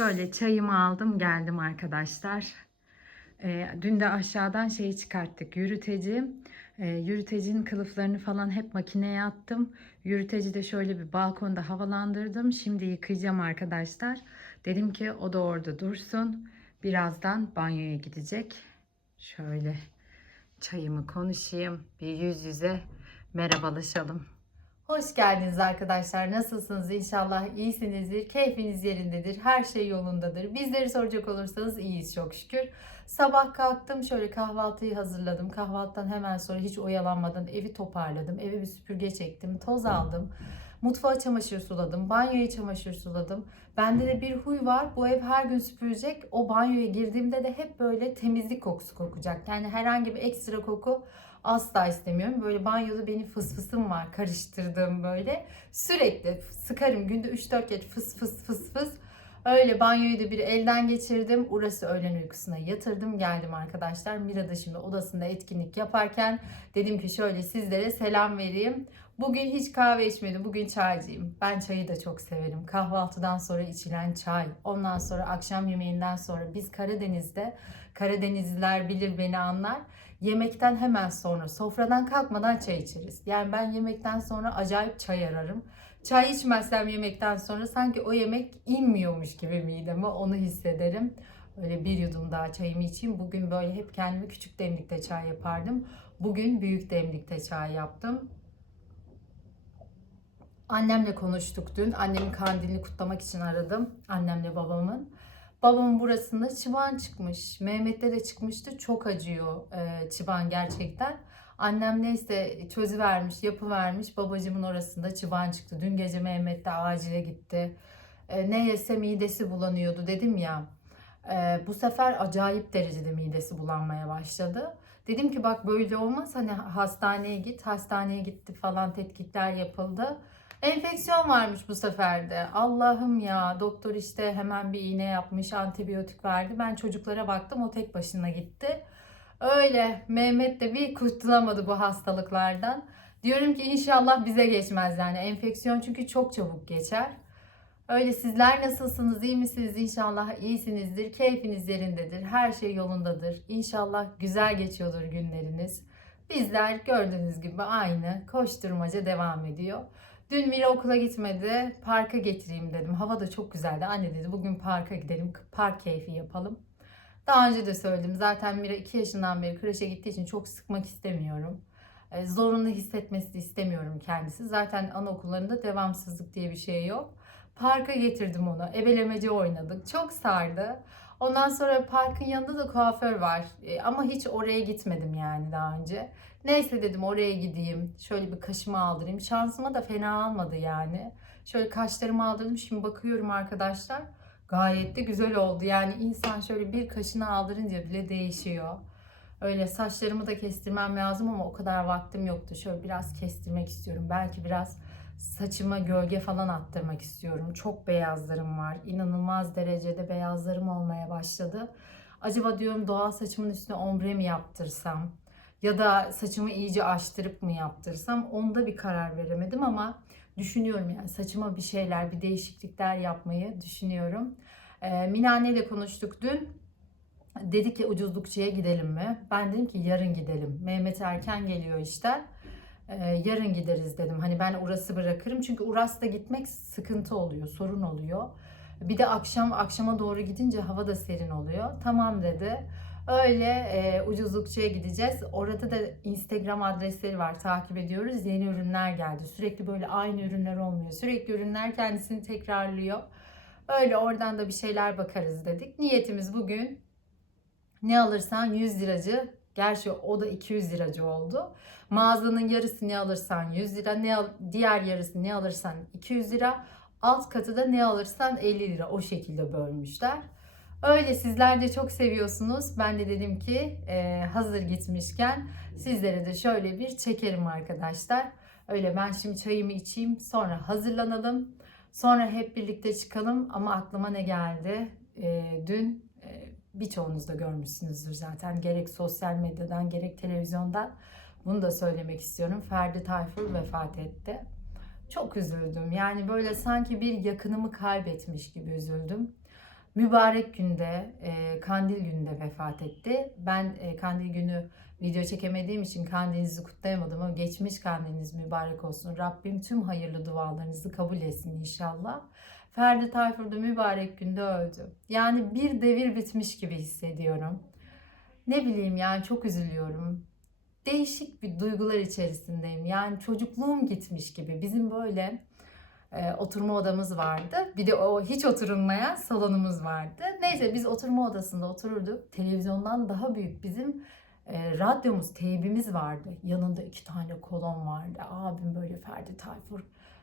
Şöyle çayımı aldım geldim arkadaşlar. Ee, dün de aşağıdan şeyi çıkarttık yürüteci. Ee, yürütecinin kılıflarını falan hep makineye attım. Yürüteci de şöyle bir balkonda havalandırdım. Şimdi yıkayacağım arkadaşlar. Dedim ki o da orada dursun. Birazdan banyoya gidecek. Şöyle çayımı konuşayım. Bir yüz yüze merhabalaşalım. Hoş geldiniz arkadaşlar. Nasılsınız? İnşallah iyisinizdir. Keyfiniz yerindedir. Her şey yolundadır. Bizleri soracak olursanız iyiyiz çok şükür. Sabah kalktım şöyle kahvaltıyı hazırladım. Kahvaltıdan hemen sonra hiç oyalanmadan evi toparladım. Evi bir süpürge çektim. Toz aldım. Mutfağa çamaşır suladım. Banyoya çamaşır suladım. Bende de bir huy var. Bu ev her gün süpürecek. O banyoya girdiğimde de hep böyle temizlik kokusu kokacak. Yani herhangi bir ekstra koku asla istemiyorum. Böyle banyoda benim fıs fısım var karıştırdığım böyle. Sürekli sıkarım günde 3-4 kez fıs fıs fıs fıs. Öyle banyoyu da bir elden geçirdim. Urası öğlen uykusuna yatırdım geldim arkadaşlar. Mira da şimdi odasında etkinlik yaparken dedim ki şöyle sizlere selam vereyim. Bugün hiç kahve içmedim. Bugün çaycıyım. Ben çayı da çok severim. Kahvaltıdan sonra içilen çay. Ondan sonra akşam yemeğinden sonra biz Karadeniz'de Karadenizliler bilir beni anlar. Yemekten hemen sonra sofradan kalkmadan çay içeriz. Yani ben yemekten sonra acayip çay ararım. Çay içmezsem yemekten sonra sanki o yemek inmiyormuş gibi mideme onu hissederim. Öyle bir yudum daha çayımı içeyim. Bugün böyle hep kendime küçük demlikte çay yapardım. Bugün büyük demlikte çay yaptım. Annemle konuştuk dün. Annemin kandilini kutlamak için aradım. Annemle babamın. Babamın burasında çıban çıkmış. Mehmet'te de çıkmıştı. Çok acıyor e, çıban gerçekten. Annem neyse çözüvermiş, yapıvermiş. Babacımın orasında çıban çıktı. Dün gece Mehmet de acile gitti. E, ne yese midesi bulanıyordu dedim ya. E, bu sefer acayip derecede midesi bulanmaya başladı. Dedim ki bak böyle olmaz hani hastaneye git. Hastaneye gitti falan tetkikler yapıldı. Enfeksiyon varmış bu sefer de. Allah'ım ya doktor işte hemen bir iğne yapmış antibiyotik verdi. Ben çocuklara baktım o tek başına gitti. Öyle Mehmet de bir kurtulamadı bu hastalıklardan. Diyorum ki inşallah bize geçmez yani enfeksiyon çünkü çok çabuk geçer. Öyle sizler nasılsınız? iyi misiniz? İnşallah iyisinizdir. Keyfiniz yerindedir. Her şey yolundadır. İnşallah güzel geçiyordur günleriniz. Bizler gördüğünüz gibi aynı koşturmaca devam ediyor. Dün Mira okula gitmedi. Parka getireyim dedim. Hava da çok güzeldi. Anne dedi bugün parka gidelim. Park keyfi yapalım. Daha önce de söyledim. Zaten Mira 2 yaşından beri kreşe gittiği için çok sıkmak istemiyorum. E, Zorunlu hissetmesini istemiyorum kendisi. Zaten anaokullarında devamsızlık diye bir şey yok. Parka getirdim onu. Ebelemece oynadık. Çok sardı. Ondan sonra parkın yanında da kuaför var. E, ama hiç oraya gitmedim yani daha önce. Neyse dedim oraya gideyim. Şöyle bir kaşımı aldırayım. Şansıma da fena almadı yani. Şöyle kaşlarımı aldırdım. Şimdi bakıyorum arkadaşlar. Gayet de güzel oldu. Yani insan şöyle bir kaşını aldırınca bile değişiyor. Öyle saçlarımı da kestirmem lazım ama o kadar vaktim yoktu. Şöyle biraz kestirmek istiyorum. Belki biraz saçıma gölge falan attırmak istiyorum. Çok beyazlarım var. İnanılmaz derecede beyazlarım olmaya başladı. Acaba diyorum doğal saçımın üstüne ombre mi yaptırsam? Ya da saçımı iyice açtırıp mı yaptırsam? Onda bir karar veremedim ama düşünüyorum yani saçıma bir şeyler, bir değişiklikler yapmayı düşünüyorum. Ee, Minane ile konuştuk dün. Dedi ki ucuzlukçuya gidelim mi? Ben dedim ki yarın gidelim. Mehmet erken geliyor işte. Ee, yarın gideriz dedim. Hani ben Uras'ı bırakırım. Çünkü Uras'ta gitmek sıkıntı oluyor, sorun oluyor. Bir de akşam akşama doğru gidince hava da serin oluyor. Tamam dedi. Öyle e, ucuzlukçuya gideceğiz. Orada da Instagram adresleri var. Takip ediyoruz. Yeni ürünler geldi. Sürekli böyle aynı ürünler olmuyor. Sürekli ürünler kendisini tekrarlıyor. Öyle oradan da bir şeyler bakarız dedik. Niyetimiz bugün ne alırsan 100 liracı. Gerçi o da 200 liracı oldu. Mağazanın yarısı ne alırsan 100 lira, ne al- diğer yarısı ne alırsan 200 lira. Alt katı da ne alırsan 50 lira o şekilde bölmüşler. Öyle sizler de çok seviyorsunuz. Ben de dedim ki e, hazır gitmişken sizlere de şöyle bir çekerim arkadaşlar. Öyle ben şimdi çayımı içeyim sonra hazırlanalım. Sonra hep birlikte çıkalım ama aklıma ne geldi? E, dün birçoğunuz da görmüşsünüzdür zaten gerek sosyal medyadan gerek televizyondan. Bunu da söylemek istiyorum. Ferdi Tayfur vefat etti. Çok üzüldüm. Yani böyle sanki bir yakınımı kaybetmiş gibi üzüldüm. mübarek günde, e, kandil günde vefat etti. Ben e, kandil günü video çekemediğim için kandilinizi kutlayamadım ama geçmiş kandiliniz mübarek olsun. Rabbim tüm hayırlı dualarınızı kabul etsin inşallah. Ferdi Tayfur da mübarek günde öldü. Yani bir devir bitmiş gibi hissediyorum. Ne bileyim yani çok üzülüyorum. Değişik bir duygular içerisindeyim. Yani çocukluğum gitmiş gibi. Bizim böyle e, oturma odamız vardı. Bir de o hiç oturulmayan salonumuz vardı. Neyse biz oturma odasında otururduk. Televizyondan daha büyük bizim e, radyomuz, teybimiz vardı. Yanında iki tane kolon vardı. Abim böyle Ferdi Tayfur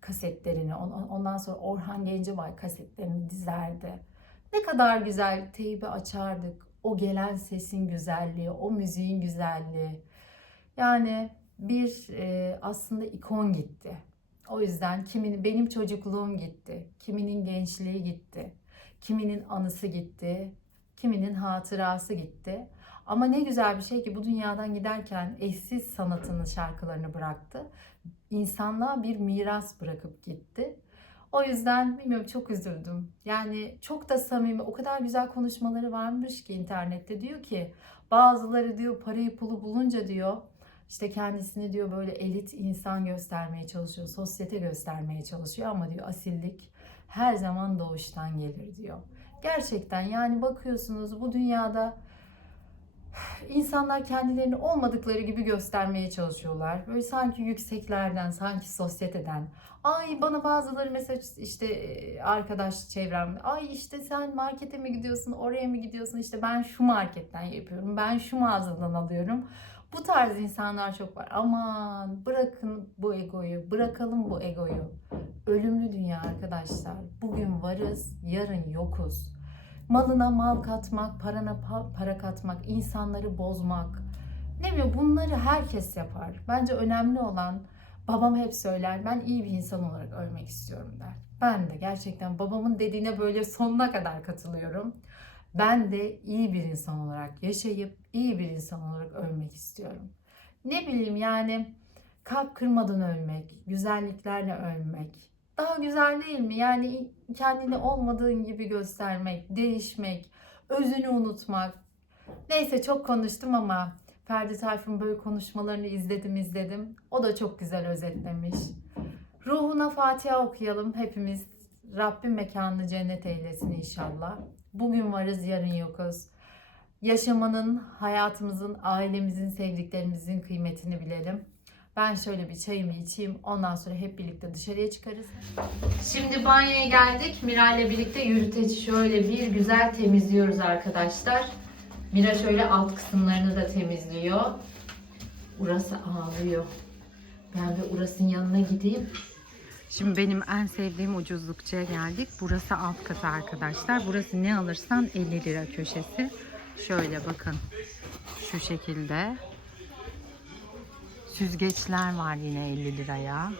kasetlerini, on- ondan sonra Orhan Gencebay kasetlerini dizerdi. Ne kadar güzel teybi açardık. O gelen sesin güzelliği, o müziğin güzelliği. Yani bir e, aslında ikon gitti. O yüzden kiminin benim çocukluğum gitti, kiminin gençliği gitti, kiminin anısı gitti, kiminin hatırası gitti. Ama ne güzel bir şey ki bu dünyadan giderken eşsiz sanatını, şarkılarını bıraktı. İnsanlığa bir miras bırakıp gitti. O yüzden bilmiyorum çok üzüldüm. Yani çok da samimi, o kadar güzel konuşmaları varmış ki internette diyor ki bazıları diyor parayı pulu bulunca diyor işte kendisini diyor böyle elit insan göstermeye çalışıyor, sosyete göstermeye çalışıyor ama diyor asillik her zaman doğuştan gelir diyor. Gerçekten yani bakıyorsunuz bu dünyada insanlar kendilerini olmadıkları gibi göstermeye çalışıyorlar. Böyle sanki yükseklerden, sanki sosyeteden. Ay bana bazıları mesela işte arkadaş çevremde. Ay işte sen markete mi gidiyorsun, oraya mı gidiyorsun? İşte ben şu marketten yapıyorum, ben şu mağazadan alıyorum. Bu tarz insanlar çok var. Aman bırakın bu egoyu, bırakalım bu egoyu. Ölümlü dünya arkadaşlar. Bugün varız, yarın yokuz. Malına mal katmak, parana pa- para katmak, insanları bozmak. Ne bileyim bunları herkes yapar. Bence önemli olan babam hep söyler ben iyi bir insan olarak ölmek istiyorum der. Ben de gerçekten babamın dediğine böyle sonuna kadar katılıyorum. Ben de iyi bir insan olarak yaşayıp iyi bir insan olarak ölmek istiyorum. Ne bileyim yani kalp kırmadan ölmek, güzelliklerle ölmek. Daha güzel değil mi? Yani kendini olmadığın gibi göstermek, değişmek, özünü unutmak. Neyse çok konuştum ama Ferdi Tayfur'un böyle konuşmalarını izledim izledim. O da çok güzel özetlemiş. Ruhuna Fatiha okuyalım hepimiz. Rabbim mekanını cennet eylesin inşallah. Bugün varız, yarın yokuz. Yaşamanın, hayatımızın, ailemizin, sevdiklerimizin kıymetini bilelim. Ben şöyle bir çayımı içeyim. Ondan sonra hep birlikte dışarıya çıkarız. Şimdi banyoya geldik. Mira ile birlikte yürüteci şöyle bir güzel temizliyoruz arkadaşlar. Mira şöyle alt kısımlarını da temizliyor. Urası ağlıyor. Ben de Uras'ın yanına gideyim. Şimdi benim en sevdiğim ucuzlukçuya geldik. Burası alt katı arkadaşlar. Burası ne alırsan 50 lira köşesi. Şöyle bakın. Şu şekilde. Süzgeçler var yine 50 liraya.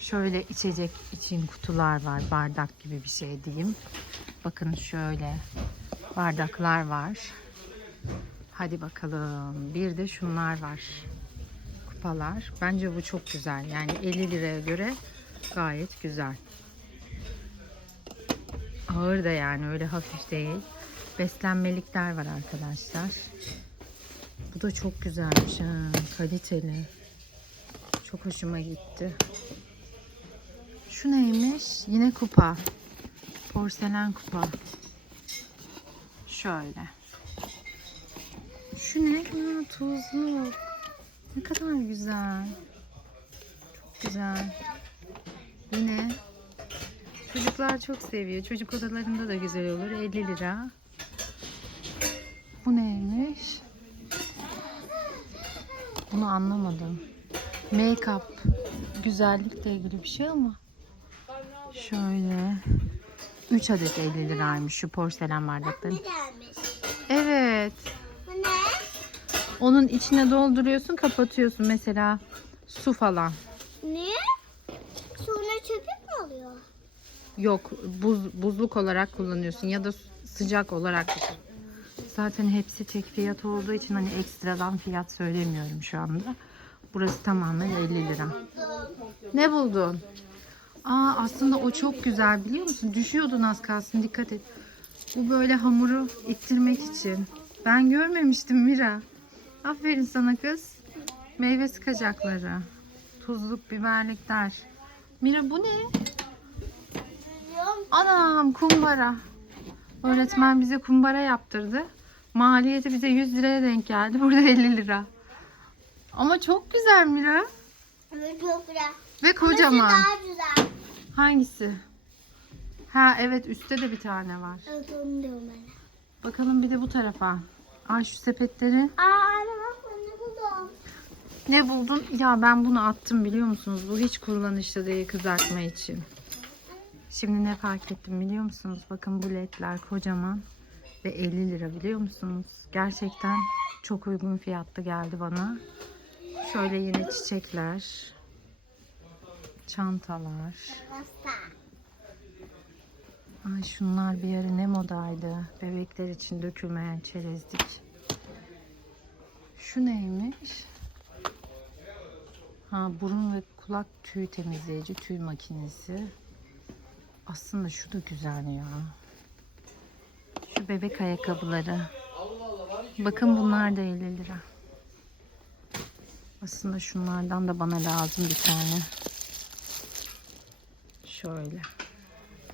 Şöyle içecek için kutular var. Bardak gibi bir şey diyeyim. Bakın şöyle bardaklar var. Hadi bakalım. Bir de şunlar var. Kupalar. Bence bu çok güzel. Yani 50 liraya göre gayet güzel. Ağır da yani öyle hafif değil. Beslenmelikler var arkadaşlar. Bu da çok güzelmiş ha. Kaliteli. Çok hoşuma gitti. Şu neymiş? Yine kupa. Porselen kupa. Şöyle. Şu ne? Ha, tuzlu. Ne kadar güzel. Çok güzel. Yine çocuklar çok seviyor. Çocuk odalarında da güzel olur. 50 lira. Bu neymiş? Bunu anlamadım. Make-up güzellikle ilgili bir şey ama şöyle 3 adet 50 liraymış şu porselen bardakların. gelmiş. Evet. Bu ne? Onun içine dolduruyorsun, kapatıyorsun mesela su falan. Niye? Sonra çöpük mü oluyor? Yok, buz buzluk olarak kullanıyorsun ya da sıcak olarak. Zaten hepsi tek fiyat olduğu için hani ekstradan fiyat söylemiyorum şu anda. Burası tamamen 50 lira. Ne buldun? Aa aslında o çok güzel biliyor musun? Düşüyordun az kalsın dikkat et. Bu böyle hamuru ittirmek için. Ben görmemiştim Mira. Aferin sana kız. Meyve sıkacakları. Tuzluk, biberlikler. Mira bu ne? Anam kumbara. Öğretmen bize kumbara yaptırdı. Maliyeti bize 100 liraya denk geldi. Burada 50 lira. Ama çok güzel Mira. Evet çok güzel. Ve kocaman. Burası daha güzel. Hangisi? Ha evet üstte de bir tane var. Evet onu diyorum ben. Bakalım bir de bu tarafa. Ay şu sepetleri. Aa anne bak ben ne buldum. Ne buldun? Ya ben bunu attım biliyor musunuz? Bu hiç kullanışlı değil kızartma için. Şimdi ne fark ettim biliyor musunuz? Bakın bu ledler kocaman ve 50 lira biliyor musunuz? Gerçekten çok uygun fiyatlı geldi bana. Şöyle yine çiçekler, çantalar. Ay şunlar bir ara ne modaydı. Bebekler için dökülmeyen çerezlik. Şu neymiş? Ha burun ve kulak tüy temizleyici tüy makinesi. Aslında şu da güzel ya. Şu bebek ayakkabıları. Bakın bunlar da 50 lira. Aslında şunlardan da bana lazım bir tane. Şöyle.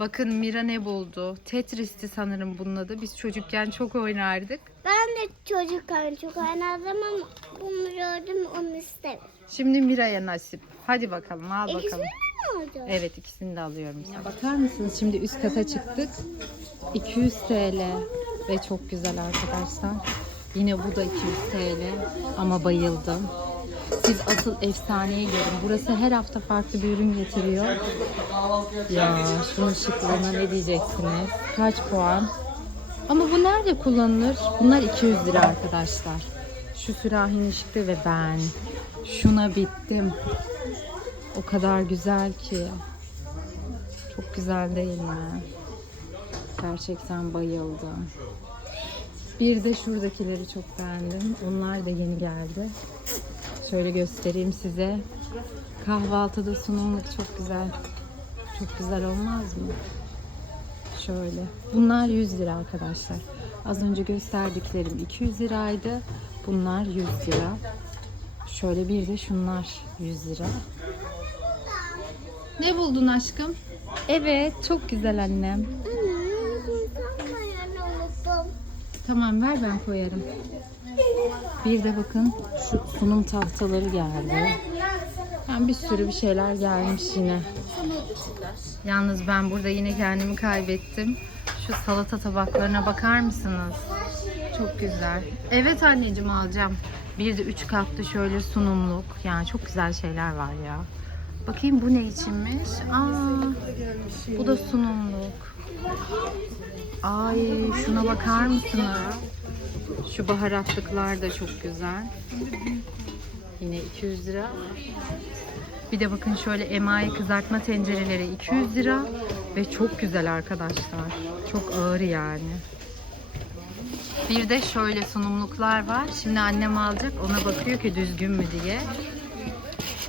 Bakın Mira ne buldu? Tetris'ti sanırım bunun adı. Biz çocukken çok oynardık. Ben de çocukken çok oynadım ama bunu gördüm onu istedim. Şimdi Mira'ya nasip. Hadi bakalım al İkisini bakalım. Mi alacağız? Evet ikisini de alıyorum. sana. Bakar mısınız şimdi üst kata çıktık. 200 TL ve çok güzel arkadaşlar. Yine bu da 200 TL ama bayıldım. Siz asıl efsaneyi görün. Burası her hafta farklı bir ürün getiriyor. Ya şunun şıklığına ne diyeceksiniz? Kaç puan? Ama bu nerede kullanılır? Bunlar 200 lira arkadaşlar. Şu sürahinin şıklığı ve ben. Şuna bittim. O kadar güzel ki. Çok güzel değil mi? Gerçekten bayıldım. Bir de şuradakileri çok beğendim. Onlar da yeni geldi. Şöyle göstereyim size. Kahvaltıda sunumluk çok güzel. Çok güzel olmaz mı? Şöyle. Bunlar 100 lira arkadaşlar. Az önce gösterdiklerim 200 liraydı. Bunlar 100 lira. Şöyle bir de şunlar 100 lira. Ne buldun aşkım? Evet, çok güzel annem. Tamam ver ben koyarım. Bir de bakın şu sunum tahtaları geldi. Ben bir sürü bir şeyler gelmiş yine. Yalnız ben burada yine kendimi kaybettim. Şu salata tabaklarına bakar mısınız? Çok güzel. Evet anneciğim alacağım. Bir de üç katlı şöyle sunumluk. Yani çok güzel şeyler var ya. Bakayım bu ne içinmiş? Aa, bu da sunumluk. Ay şuna bakar mısınız? Şu baharatlıklar da çok güzel. Yine 200 lira. Bir de bakın şöyle emayi kızartma tencereleri 200 lira ve çok güzel arkadaşlar. Çok ağır yani. Bir de şöyle sunumluklar var. Şimdi annem alacak. Ona bakıyor ki düzgün mü diye.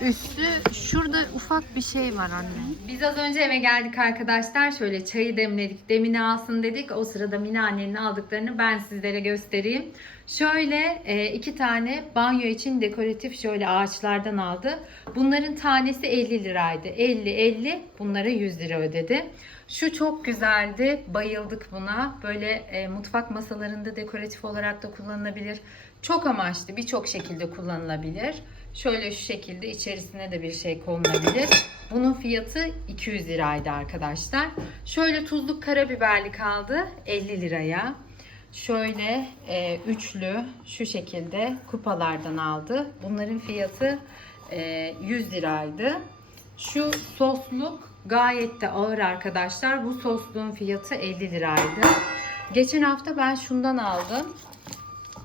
Üstü şurada ufak bir şey var anne. Biz az önce eve geldik arkadaşlar. Şöyle çayı demledik. Demini alsın dedik. O sırada Mine annenin aldıklarını ben sizlere göstereyim. Şöyle e, iki tane banyo için dekoratif şöyle ağaçlardan aldı. Bunların tanesi 50 liraydı. 50 50 bunlara 100 lira ödedi. Şu çok güzeldi. Bayıldık buna. Böyle e, mutfak masalarında dekoratif olarak da kullanılabilir. Çok amaçlı birçok şekilde kullanılabilir. Şöyle şu şekilde içerisine de bir şey konulabilir. Bunun fiyatı 200 liraydı arkadaşlar. Şöyle tuzluk karabiberli kaldı 50 liraya. Şöyle e, üçlü şu şekilde kupalardan aldı. Bunların fiyatı e, 100 liraydı. Şu sosluk gayet de ağır arkadaşlar. Bu sosluğun fiyatı 50 liraydı. Geçen hafta ben şundan aldım.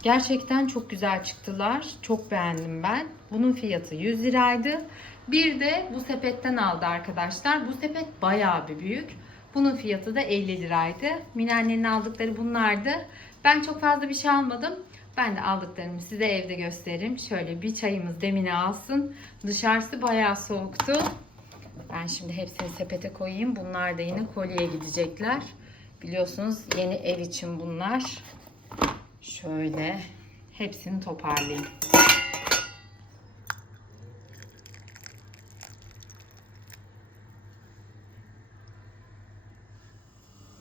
Gerçekten çok güzel çıktılar. Çok beğendim ben. Bunun fiyatı 100 liraydı. Bir de bu sepetten aldı arkadaşlar. Bu sepet bayağı bir büyük. Bunun fiyatı da 50 liraydı. Minanne'nin aldıkları bunlardı. Ben çok fazla bir şey almadım. Ben de aldıklarımı size evde gösteririm. Şöyle bir çayımız demini alsın. Dışarısı bayağı soğuktu. Ben şimdi hepsini sepete koyayım. Bunlar da yine kolyeye gidecekler. Biliyorsunuz yeni ev için bunlar. Şöyle hepsini toparlayayım.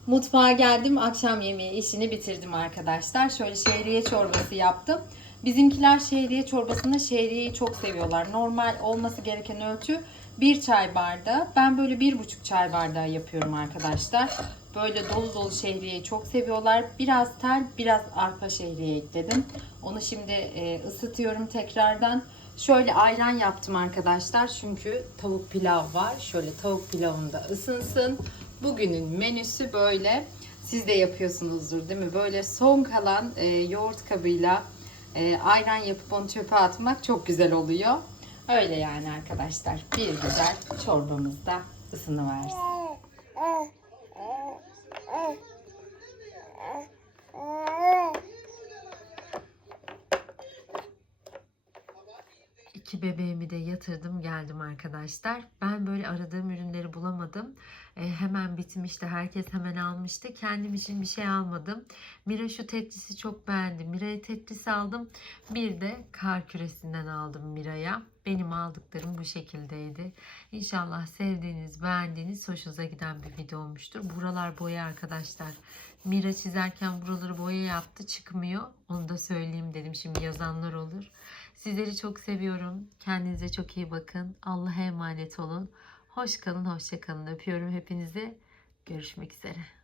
Mutfağa geldim. Akşam yemeği işini bitirdim arkadaşlar. Şöyle şehriye çorbası yaptım. Bizimkiler şehriye çorbasında şehriyeyi çok seviyorlar. Normal olması gereken ölçü bir çay bardağı. Ben böyle bir buçuk çay bardağı yapıyorum arkadaşlar. Böyle dolu dolu şehriyeyi çok seviyorlar. Biraz tel, biraz arpa şehriye ekledim. Onu şimdi e, ısıtıyorum tekrardan. Şöyle ayran yaptım arkadaşlar. Çünkü tavuk pilav var. Şöyle tavuk pilavım da ısınsın. Bugünün menüsü böyle. Siz de yapıyorsunuzdur değil mi? Böyle son kalan e, yoğurt kabıyla e, ayran yapıp onu çöpe atmak çok güzel oluyor. Öyle yani arkadaşlar. Bir güzel çorbamız da ısınıversin. Oh. İki bebeğimi de yatırdım geldim arkadaşlar. Ben böyle aradığım ürünleri bulamadım. E, hemen bitmişti. Herkes hemen almıştı. Kendim için bir şey almadım. Mira şu tetlisi çok beğendi. Mira'ya tetlis aldım. Bir de kar küresinden aldım Mira'ya. Benim aldıklarım bu şekildeydi. İnşallah sevdiğiniz, beğendiğiniz, hoşunuza giden bir video olmuştur. Buralar boya arkadaşlar. Mira çizerken buraları boya yaptı. Çıkmıyor. Onu da söyleyeyim dedim. Şimdi yazanlar olur. Sizleri çok seviyorum. Kendinize çok iyi bakın. Allah'a emanet olun. Hoş kalın, hoşça kalın. Öpüyorum hepinizi. Görüşmek üzere.